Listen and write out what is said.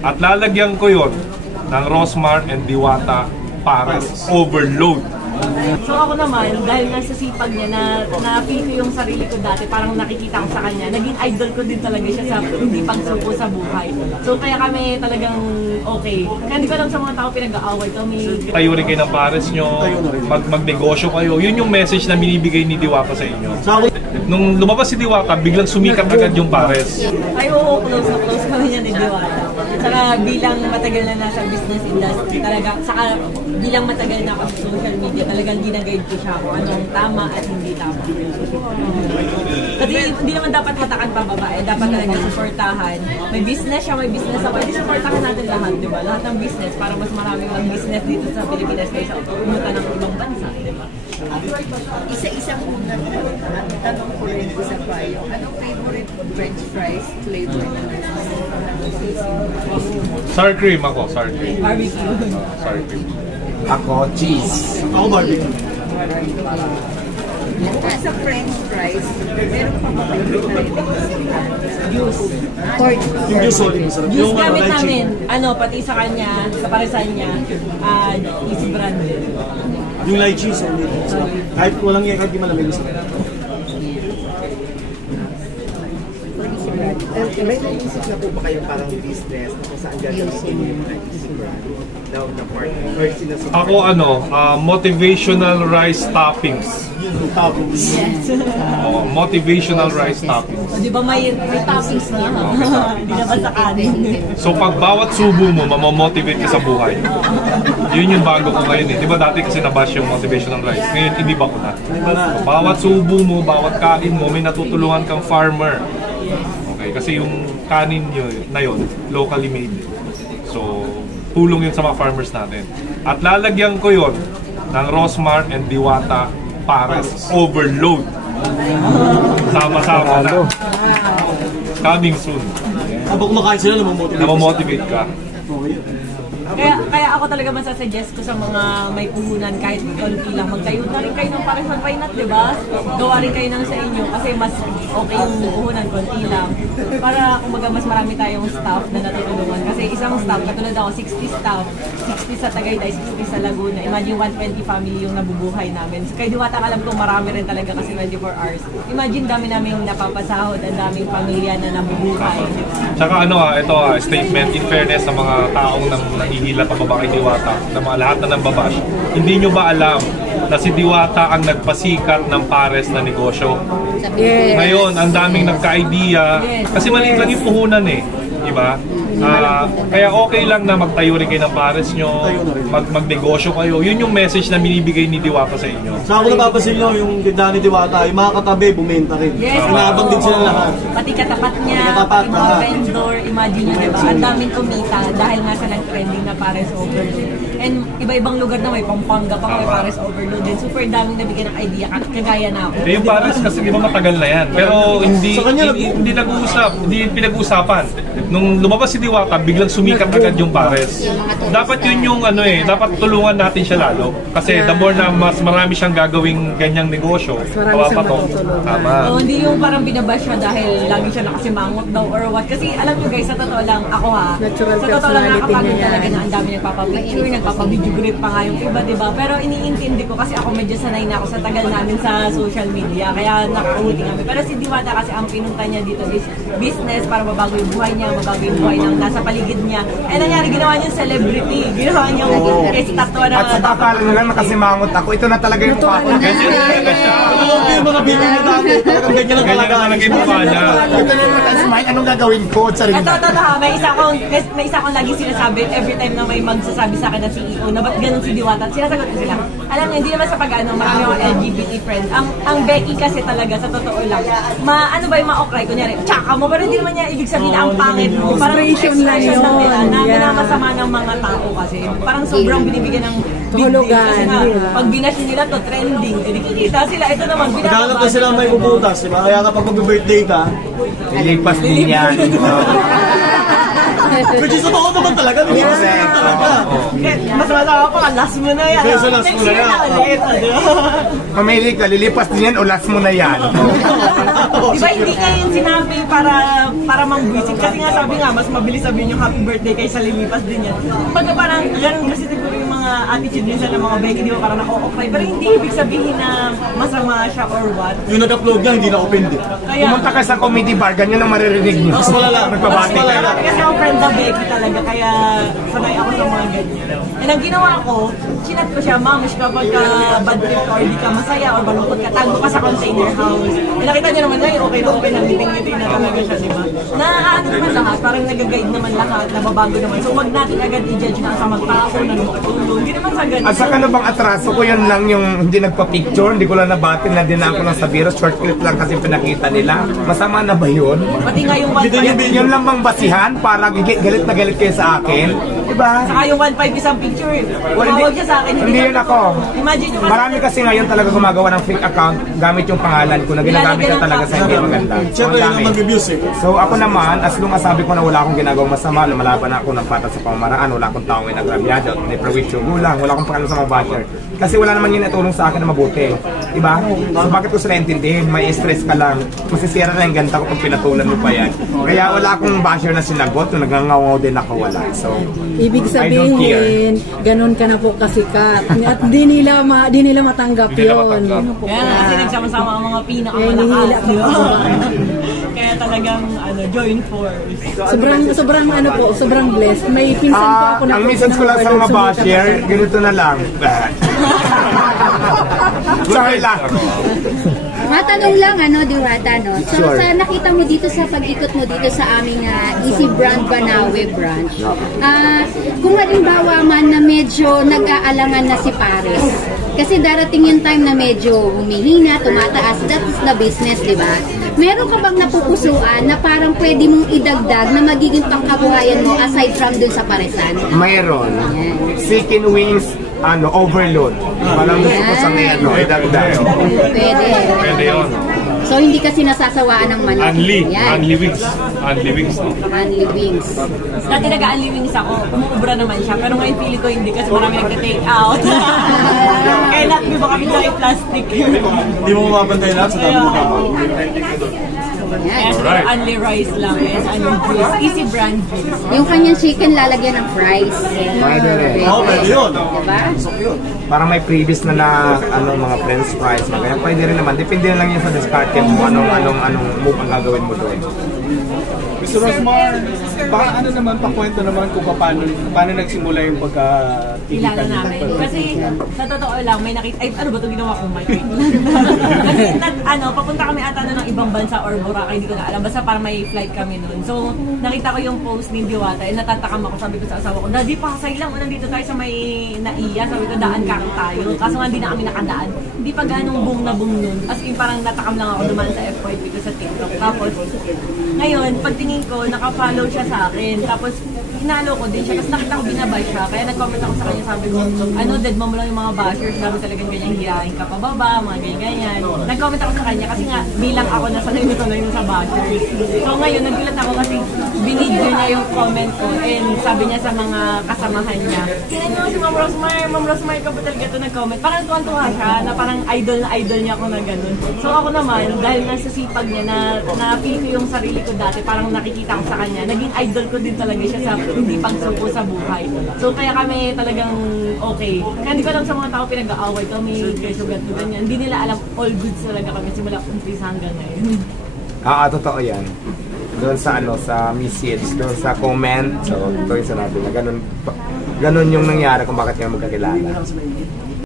At lalagyan ko yon ng Rosmar and Diwata Pares Overload. So ako naman, dahil nga sa sipag niya na feel ko yung sarili ko dati, parang nakikita ko sa kanya, naging idol ko din talaga siya sa hindi pagsuko sa buhay. So kaya kami talagang okay. Kaya hindi ko alam sa mga tao pinag-aaway kami. Tayo rin kayo ng pares nyo, magnegosyo kayo. Yun yung message na binibigay ni Diwata sa inyo. Nung lumabas si Diwata, biglang sumikat agad yung pares. Ay oo, close na close kami niya ni Diwata. Saka bilang matagal na nasa business industry, talaga, saka bilang matagal na ako sa social media, talagang ginaguide ko siya kung anong tama at hindi tama. Kasi hindi naman dapat hatakan pa babae, dapat talaga supportahan. May business siya, may business ako, hindi supportahan natin lahat, di ba? Lahat ng business, para mas maraming mag-business dito sa Pilipinas kaysa pumunta ng ibang bansa, di ba? Isa-isa muna tanong ko rin sa payo. Anong favorite French fries flavor na Sour cream ako, sour cream. Barbecue. Sour cream. Ako, cheese. Ako barbecue. Sa French fries, meron pa ba kayo Juice. Yung juice ulit masarap. Juice gamit namin, pati sa kanya, sa paresan niya, easy brand din. Yung lychee, kahit walang yan, kahit di malamig gusto. May naisip na po ba kayong parang business na kung saan gagamitin yung naisip daw na part? Ako motivational rice toppings. Yes. Motivational rice toppings. O, di ba may toppings na? Hindi naman sa kanin. So pag bawat subo mo, mamamotivate ka sa buhay. Yun yung bago ko ngayon eh. Di ba dati kasi nabash yung motivational rice? Ngayon, hindi ba ko na? So, bawat subo mo, bawat kain mo, may natutulungan kang farmer. Okay, kasi yung kanin yun, na yun, locally made. So, tulong yun sa mga farmers natin. At lalagyan ko yun ng Rosmar and Diwata Pares Overload. Sama-sama na. Coming soon. Habang kumakain sila, namamotivate ka. Kaya ako talaga masasuggest ko sa mga may puhunan kahit konti lang, magtayo na rin kayo ng pares ng why not, diba? Gawa rin kayo ng sa inyo kasi mas okay yung puhunan, konti lang. Para kumbaga mas marami tayong staff na natutulungan. Kasi isang staff, katulad ako, 60 staff, 60 sa Tagaytay, 60 sa Laguna. Imagine 120 family yung nabubuhay namin. So, kaya Diwata, alam ko marami rin talaga kasi 24 hours. Imagine dami naming napapasahod, ang daming pamilya na nabubuhay. Diba? Tsaka ito statement in fairness sa mga taong nahihila pababa kay Diwata, na mga lahat na nambabash. Hindi nyo ba alam na si Diwata ang nagpasikat ng pares na negosyo? Yes. Ngayon, ang daming nagka-idea. Kasi maliit lang yung puhunan eh. Diba? Kaya okay lang na magtayo rin kayo ng pares nyo, magnegosyo kayo. Yun yung message na binibigay ni Diwata sa inyo. Sa ako napapasin nyo, yung tindahan ni Diwata, yung mga katabi, bumenta rin. Yes, Inabang din sila lahat. Pati katapat niya, pati mga vendor, imagine nyo, diba? Ang daming kumita dahil nga sa nag-trending na Pares Overload. And iba-ibang lugar na may Pampanga pa, may Pares Overload din. Super daming nabigyan ng idea, kagaya na ako. Yung pares kasi di ba matagal na yan. Pero hindi pinag-uusapan. Nung lumabas si Diwata, biglang sumikat agad yung pares. Dapat yun yung dapat tulungan natin siya lalo. Kasi the more na mas marami siyang gagawing ganyang negosyo, mapapatok. Tama. Hindi yung parang binabash siya dahil lagi siya nakasimangot daw or what. Kasi alam nyo guys, sa totoo lang, ako sa totoo lang nakapagod talaga na ang dami nagpapapicture, nagpapabideo grip pa nga yung iba, diba? Pero iniintindi ko kasi ako medyo sanay na ako sa tagal namin sa social media. Kaya nakakuti kami. Pero si Diwata kasi ang pinunta niya dito is business para mabago yung buhay niya, mabago yung buhay ng nasa paligid niya. Eh nangyari, ginawa niya celebrity. Ginawa niya estatwa na... At sa papala na lang nakasimangot ako. Ito na talaga yung mukha ko. Ganyan talaga siya. Yung mga video na dati, ganyan lang talaga. Ganyan yung mukha niya. Ito na yung smile. Anong gagawin ko? Ito ha, may isa akong lagi sinasabi every time na may magsasabi sa akin na CEO na ba't ganun si Diwata. Sinasagot ko sila. Alam niyo, hindi naman sa pag-ano, marami akong LGBT friends. Ang Becky kasi talaga, sa totoo lang, ma-okray, kunyari, tsaka mo, pero hindi naman niya ibig sabihin ang pangit mo. Parang expression lang nila, na minamasama ng mga tao kasi. Parang sobrang binibigyan ng big deal. Kasi nga, pag binash nila to trending, kikita sila, ito naman, Maghanap na sila may puputas, diba? Kaya kapag mag-birthday ka, Liligpas din yan. which is totoo naman talaga, nilipas din talaga. Mas masama pa, last mo na yan. Kaysa last mo na yan. Ulit, Mamili ka, lilipas din yan o last mo na yan. Diba hindi nga yun sinabi para mambwisit? Kasi nga sabi nga, mas mabilis sabihin yung happy birthday kaysa lilipas din yan. Pagka parang ganun kasi siguro yung mga attitude nila ng mga Becky, di ba parang nako-okay. Pero hindi ibig sabihin na masama siya or what. Yung nag-upload nga, hindi na open din. Kaya, Pumunta ka sa comedy bar, ganyan ang maririnig niyo. Mas malala. Nagpabati ka. kasi ako friend na Becky talaga, kaya sanay ako sa mga ganyan. And ang ginawa ko, chinat ko siya, Mamish, kapag bad trip ka or di ka masaya or malungkot ka, tago ka sa container house. Eh, nakita niyo naman ngayon, okay na okay, nanggiting-ngiting na talaga siya, di ba? Ano naman lahat, parang nag-guide naman lahat, nababago naman. So wag natin agad i-judge na sa magpako, na magpatulong. Hindi naman sa ganun. At saka ano bang atraso ko, yun lang yung hindi nagpa-picture, hindi ko lang nabatin, na din ako lang sa biro, short clip lang kasi pinakita nila. Masama na ba yun? Pati nga yung 1.5. Yun lang bang basihan para galit na galit kayo sa akin? Diba? Saka yung 1.5 isang picture. Tumawag siya sa akin. Hindi yun ako. Imagine yung Marami kasi ngayon talaga gumagawa ng fake account gamit yung pangalan ko na ginagamit na talaga sa hindi maganda. Siyempre, Ang yun dami. ang mag-abuse eh. So ako naman, as long as sabi ko na wala akong ginagawang masama, lumalaban ako ng patas sa pamamaraan, wala akong taong inagrabyado, may perwisyo, gulang, wala akong pakialam sa mga basher. Kasi wala naman yun natulong sa akin na mabuti. Diba? So bakit ko sila intindihin? May stress ka lang. Masisira na yung ganda ko pag pinatulan mo pa yan. Kaya wala akong basher na sinagot, nung nagngangaw din ako wala. So, Ibig I don't care. sabihin, ganun ka na po kasikat. At di nila matanggap Di nila yun. matanggap. Kaya nga kasi nagsama-sama ang mga Kaya pinakamalakas. nihila di ba? ako. Kaya talagang joint force. Sobrang sobrang blessed. May pinsan po ako na ang message ko lang sa mga basher, ganito na lang. Sorry lang. Matanong lang, Diwata, no? So, Sure. sa nakita mo dito sa pag-ikot mo dito sa aming Easy Brand Banawe branch, kung halimbawa man na medyo nag-aalangan na si Paris, kasi darating yung time na medyo humihina, tumataas, that is the business, di ba? Meron ka bang napupusuan na parang pwede mong idagdag na magiging pangkabuhayan mo aside from dun sa paresan? Mayroon. Chicken wings, overload. Parang gusto ko sa ngayon, idagdag. Pwede. Pwede yun. So, hindi kasi nasasawaan ng manok. Yan. Unli wings. Unli wings. Unli wings. Dati nag-unli wings ako, umuubra naman siya. Pero ngayon pili ko hindi kasi marami nagka-take out. Kaya nakbi ba kami sa plastic? Hindi mo mapapantay lahat sa dami mo tao. Yan. Kaya unli rice lang. Yes, juice. Easy brand juice. Yung kanyang chicken lalagyan ng fries. Pwede rin. Oo, pwede yun. Diba? Parang may previous na mga french fries, mga ganyan. Pwede rin naman. Depende na lang yun sa discard mo anong move ang gagawin mo doon. Mr. Rosmar, baka pakwento naman kung paano nagsimula yung pagkakikita Kilala niyo. namin. Kasi sa totoo lang, may nakita, ay ano ba ito ginawa kong mic? Kasi papunta kami ata ng ibang bansa or Boracay, hindi ko na alam. Basta parang may flight kami noon. So, nakita ko yung post ni Diwata, natatakam ako, sabi ko sa asawa ko, Daddy, pakasay lang, nandito tayo sa may naiya. Sabi ko, daan ka tayo. Kaso nga, hindi na kami nakadaan. Hindi pa ganong boom na boom nun. As in, parang natakam lang ako dumaan sa FYP ko sa TikTok. Tapos, ngayon, pagtingin ko, naka-follow siya sa akin. Tapos, hinalo ko din siya. Tapos nakita ko binabay siya. Kaya nag-comment ako sa kanya. Sabi ko, dead mo lang yung mga bashers. Sabi talagang ganyan, hiyain ka pababa, mga ganyan-ganyan. Nag-comment ako sa kanya kasi nga, bilang ako nasanay nito na yun sa bashers. So ngayon, nagulat ako kasi binidyo niya yung comment ko. And sabi niya sa mga kasamahan niya, tingnan niyo si Ma'am Rosmar, ka ba talaga ito nag-comment? Parang tuwan-tuwa siya, na parang idol niya ako na ganun. So ako naman, dahil nga sa sipag niya, na feel ko yung sarili ko dati, parang nakikita ko sa kanya, naging idol ko din talaga siya sa hindi pagsuko sa buhay. So kaya kami talagang okay. Kaya hindi ko alam sa mga tao pinag-aaway kami, kesyo ganito, ganyan. Hindi nila alam all goods talaga kami simula umpisa hanggang ngayon. Totoo yan. Doon sa sa message, doon sa comment, so doon sa natin na ganun yung nangyari kung bakit nga magkakilala.